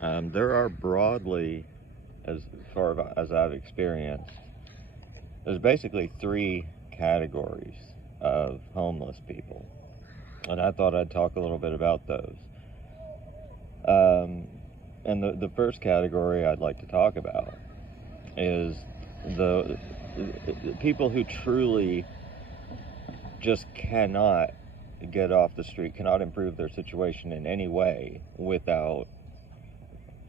There are broadly, as far as I've experienced, there's basically three categories of homeless people, and I thought I'd talk a little bit about those. Um, and the first category I'd like to talk about is the, the people who truly just cannot get off the street, cannot improve their situation in any way without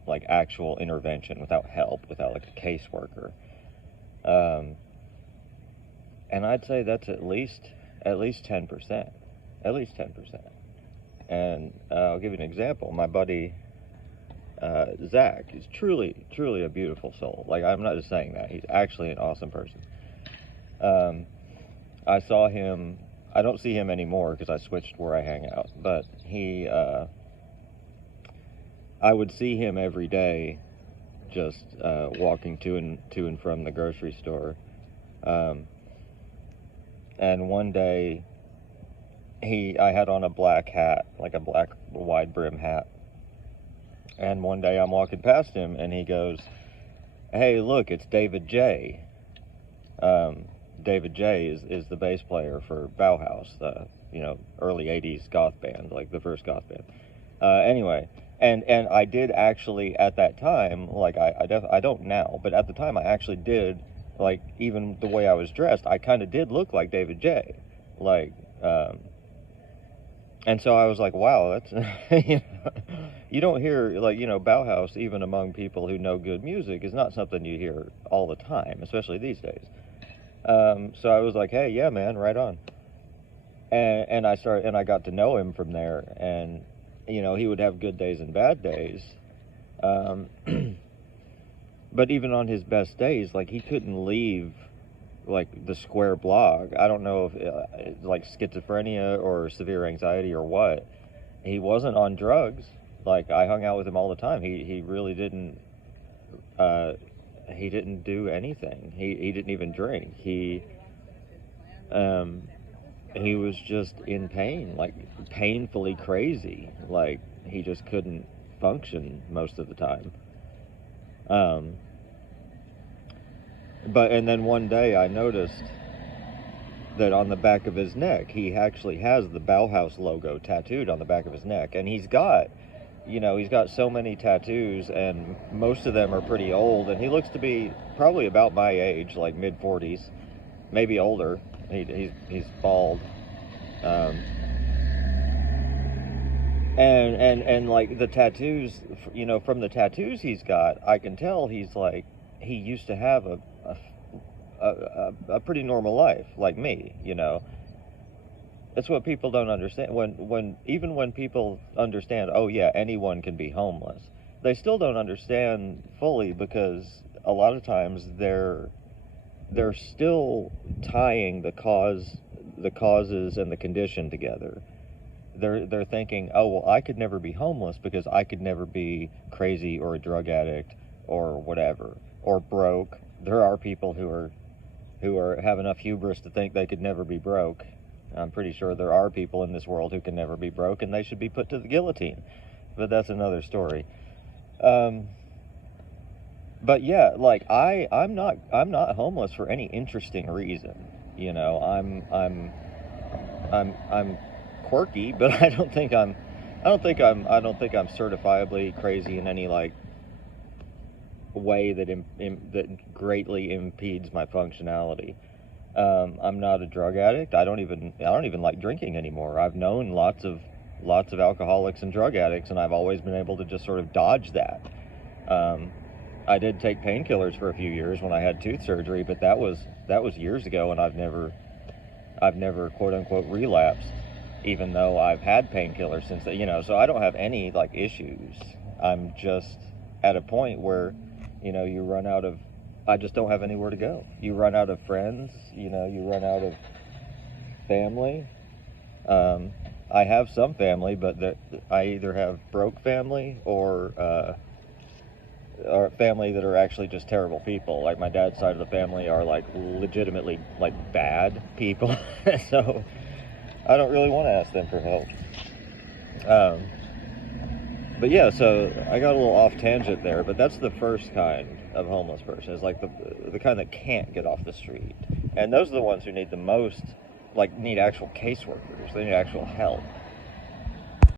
like actual intervention, without help, without like a caseworker. Um, and I'd say that's at least 10%, at least 10%. And I'll give you an example. My buddy Zach is truly a beautiful soul. Like, I'm not just saying that; he's actually an awesome person. Um, I saw him. I don't see him anymore because I switched where I hang out. But I would see him every day, just walking to and from the grocery store. Um, and one day, I had on a black hat, like a black wide brim hat. And one day I'm walking past him, and he goes, "Hey, look, it's David J." Um, David J is the bass player for Bauhaus, the early '80s goth band, like the first goth band. Anyway, and I did actually at that time, like I don't now, but at the time I actually did, like, even the way I was dressed, I kind of did look like David J. Like, and so I was like, wow, that's you don't hear, like, Bauhaus, even among people who know good music, is not something you hear all the time, especially these days. So I was like, hey, yeah, man, right on. And I got to know him from there, and he would have good days and bad days. Um, but even on his best days, like, he couldn't leave like the square block. I don't know if like schizophrenia or severe anxiety or what. He wasn't on drugs. Like, I hung out with him all the time. He really didn't. He didn't do anything. He didn't even drink. Um, he was just in pain, like painfully crazy. Like, he just couldn't function most of the time. Um, and then one day I noticed that on the back of his neck, he actually has the Bauhaus logo tattooed on the back of his neck, and he's got so many tattoos, and most of them are pretty old, and he looks to be probably about my age, like mid 40s, maybe older. He's bald. Um, and like the tattoos, from the tattoos he's got, I can tell he used to have a pretty normal life like me. That's what people don't understand. Even when people understand, oh yeah, anyone can be homeless, they still don't understand fully, because a lot of times they're still tying the causes and the condition together. They're thinking, oh well, I could never be homeless because I could never be crazy or a drug addict or whatever, or broke. There are people who have enough hubris to think they could never be broke. I'm pretty sure there are people in this world who can never be broke, and they should be put to the guillotine. But that's another story. Um, but yeah, like, I'm not homeless for any interesting reason. I'm quirky, but I don't think I'm certifiably crazy in any, like, way that greatly impedes my functionality. I'm not a drug addict. I don't even like drinking anymore. I've known lots of alcoholics and drug addicts, and I've always been able to just sort of dodge that. Um, I did take painkillers for a few years when I had tooth surgery, but that was years ago, and I've never quote unquote relapsed, even though I've had painkillers since then. So I don't have any, like, issues. I'm just at a point where, you run out of. I just don't have anywhere to go. You run out of friends. You run out of family. I have some family, but I either have broke family or family that are actually just terrible people. Like, my dad's side of the family are, like, legitimately, like, bad people. So I don't really want to ask them for help. Um, But yeah, so I got a little off tangent there, but that's the first kind of homeless person. Is like the kind that can't get off the street, and those are the ones who need the most, like need actual caseworkers. They need actual help.